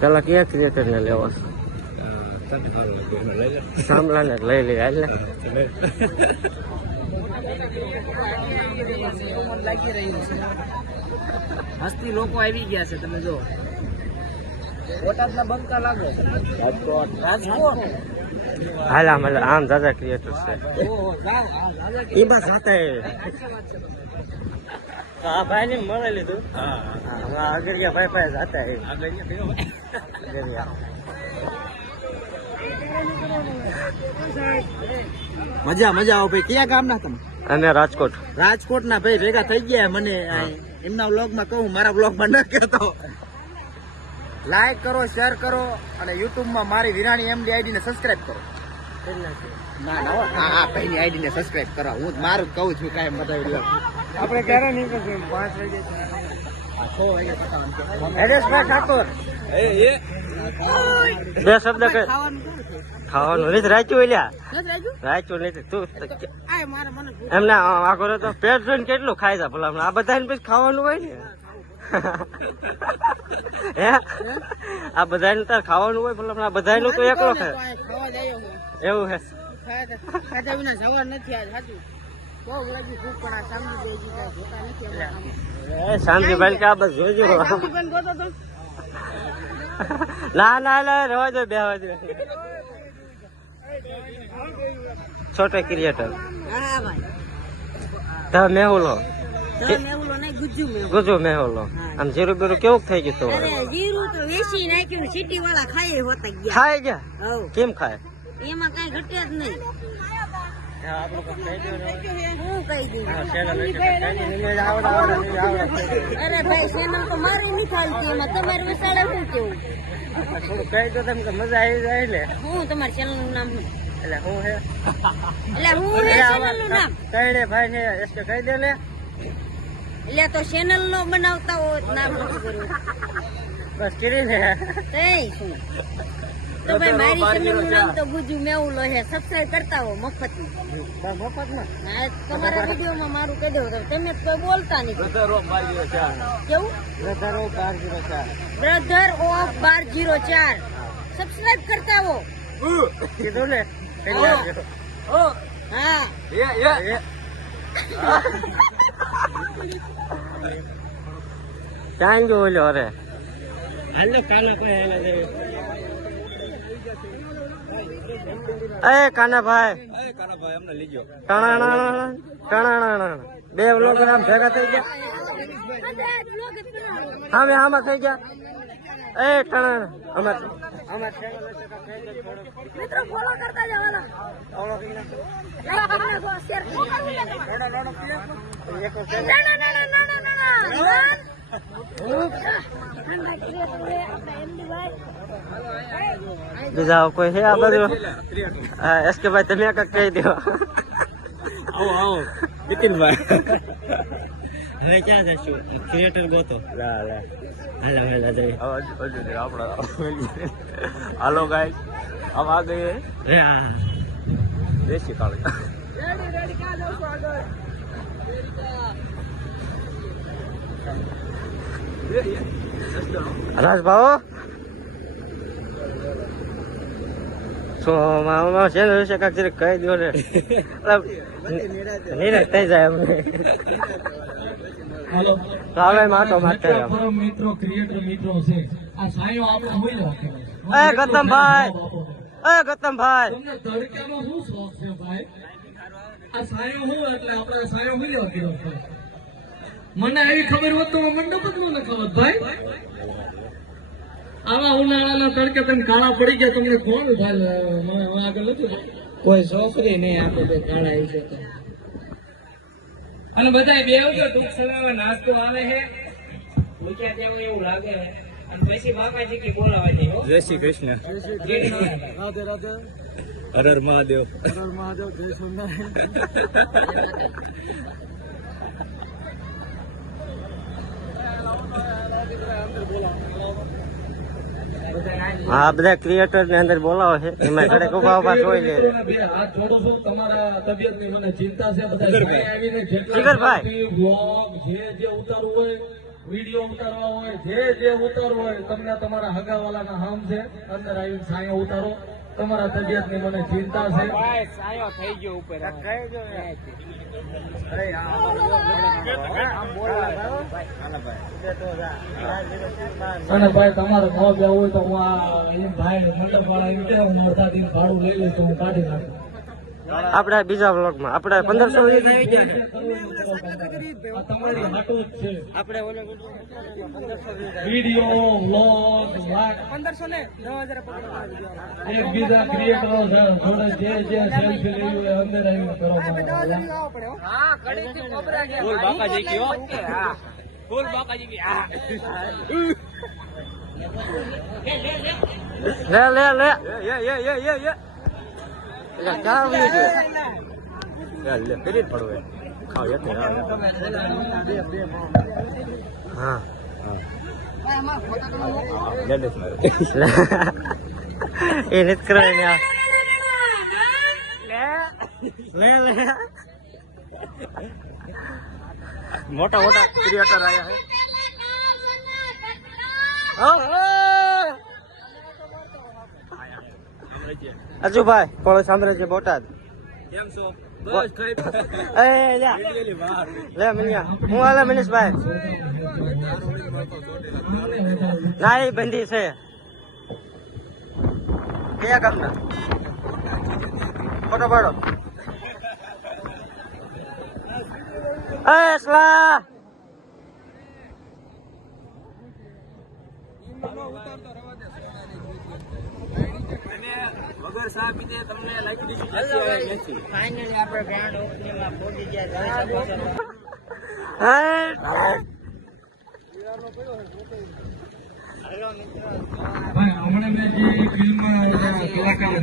પેલા ક્યાં ક્રિએટર ને લેવા સાંભળા ને લઈ લે એટલે લાગી રહ્યું છે મસ્તી લોકો આવી ગયા છે તમે જો બોટાદના બંકા લાગે રાજકોટ હાલા મતલબ આમ દાદા ક્રિએટર છે એમાં જાતા આ ભાઈ ને મળે લીધું અગરિયા ભાઈ પાસે જાતા મજા મજા આવો ભાઈ કયા ગામના તમે અને રાજકોટ રાજકોટના ભાઈ ભેગા થઈ ગયા મને એમના વ્લોગમાં કહું મારા વ્લોગમાં ન કહેતો લાઈક કરો શેર કરો અને યુટ્યુબમાં મારી વિરાણી એમડી આઈડી ને સબસ્ક્રાઇબ કરો ના ના હા ભાઈની આઈડી ને સબસ્ક્રાઇબ કરો હું મારું કહું છું કાંઈ બધા વિડીયો આપણે ક્યારે નીકળશું 5 વાગે 6 વાગે પતાવવાનું હરેશભાઈ ઠાકોર બે શબ્દ કે ખાવાનું નથી રાખ્યું એલ્યા રાખ્યું નથી તું એમને આગળ તો પેટ જોઈને કેટલું ખાઈ જા ભલા આ બધા પછી ખાવાનું હોય ને હે આ બધાને તાર ખાવાનું હોય ભલા આ બધાનું તો એકલો ખાય એવું હે શાંતિભાઈ કે આ બસ જોજો ના ના ના રહેવા દો બે દો છોટે ક્રિએટર તમે મેહુલો ગુજુ મેહુલો આમ જીરું બીરું કેવું થઈ ગયું તો જીરું તો વેચી નાખ્યું સિટી વાળા ખાય હોતા ગયા ખાય ગયા કેમ ખાય એમાં કઈ ઘટે જ નહીં અરે ભાઈ ચેનલ તો મારી નહીં ચાલતી એમાં તમારે વિચારે શું કેવું કઈ તો તમે મજા આવી જાય એટલે હું તમારા ચેનલ નું નામ એટલે હું હે એટલે હું ચેનલ નું નામ કઈ ભાઈ ને એસકે કહી દે લે એટલે તો ચેનલ નો બનાવતા હોય નામ નથી કર્યું બસ કરીને તઈ શું તો ભાઈ મારી ચેનલ નું નામ તો ગુજુ મેહુલો છે સબસ્ક્રાઇબ કરતા હો મફત મફતમાં તમારા વિડીયોમાં મારું કહી દો તમે કોઈ બોલતા નહીં કેવું બ્રધર ઓફ 1204 સબસ્ક્રાઇબ કરતા હો કીધું ને હા ક્યાં ગયો ઓલો અરે હાલો કાના કોઈ હાલે એ કાનાભાઈ અમને લીજો કણાણા બે લોકો આમ ભેગા થઈ ગયા આમે આમાં થઈ ગયા એ કણાણા અમાર મિત્રો ફોલો કરતા જવાના શેર બીજા કોઈ છે આ બધું એસકે ભાઈ તમે કઈ કહી દો આવો આવો નીતિનભાઈ હવે ક્યાં જશું ક્રિએટર ગોતો હાલો ગાય આમ આ ગઈ દેશી કાળી રાજભાવ શું છે ને કાંક જરીક કહી દો ને નિરાશ થઈ જાય અમને મિત્રો ક્રિએટર મિત્રો છે આ સાયો આપણે હોય એ ગૌતમભાઈ તમને તડકાનો શું શોખ છે ભાઈ આ સાયો હું એટલે આપણે સાયો મળ્યો કીધો મને એવી ખબર હોત તો મંડપ જ ન ખબર ભાઈ આવા ઉનાળાના તડકે તમે કાળા પડી ગયા તમને કોણ આગળ નથી કોઈ છોકરી નહીં આપણે બે કાળા આવી છે અને બધા બેવજો ટૂંક સમયમાં નાસ્તો આવે છે મૂક્યા ત્યાં એવું લાગે છે અને પછી બાપાજી કે બોલાવા દે જય શ્રી કૃષ્ણ રાધે રાધે હર હર મહાદેવ હર મહાદેવ જય સ્વામિનારાયણ હા બધા ક્રિએટર ને અંદર બોલાવો છે એમાં ઘરે ઉભા જોઈ લે હાથ જોડો છો તમારા તબિયતની મને ચિંતા છે બધા આવીને જીગરભાઈ વ્લોગ જે ઉતારવું હોય વિડીયો ઉતારવા હોય, જે ઉતારવું હોય તમને તમારા હગાવાલાના હામ છે, અંદર આવીને સાયો ઉતારો. તમારા તબિયતની મને ચિંતા છે. સાયો થઈ ગયો ઉપર અને ભાઈ તમારે ન ગયા હોય તો હું આ એમ ભાઈ મંડપ વાળા એમ કે હું મોટા દિન ભાડું લઈ લઈશ તો હું કાઢી નાખું. આપણે બીજા બ્લોગમાં આપણે 1500 આ તમારી હાટું જ છે. આપણે ઓલો વિડીયો વ્લોગ 1500 ને 9000 એક બીજા ક્રિએટરો જોડે જે સેલ્ફી લેવી હોય અંદર આવીને કરો. હા કડી કોબરા ગયા ફૂલ બાકાજી ગયો હા ફૂલ બાકાજી ગયા લે યે ક્યાં આવી ગયો લે કરી પડવે ખાવ યતે હા એ નથી કરે ને લે મોટા ક્રિએટર આયા હે અજુભાઈ કોળો સામ્રાજ્ય બોટાદ કેમ છો? બસ લે મિનિયા હું હાલે મનીષભાઈ ના એ બંધી છે કયા ગામના ફોટો પાડો એસલા વગર સા પીધે તમને લાગી દીધી ફાઇનલી આપણે ગ્રાન્ડ ઓપનિંગમાં પહોંચી ગયા ભાઈ હમણાં મેં જે ફિલ્મ કલાકાર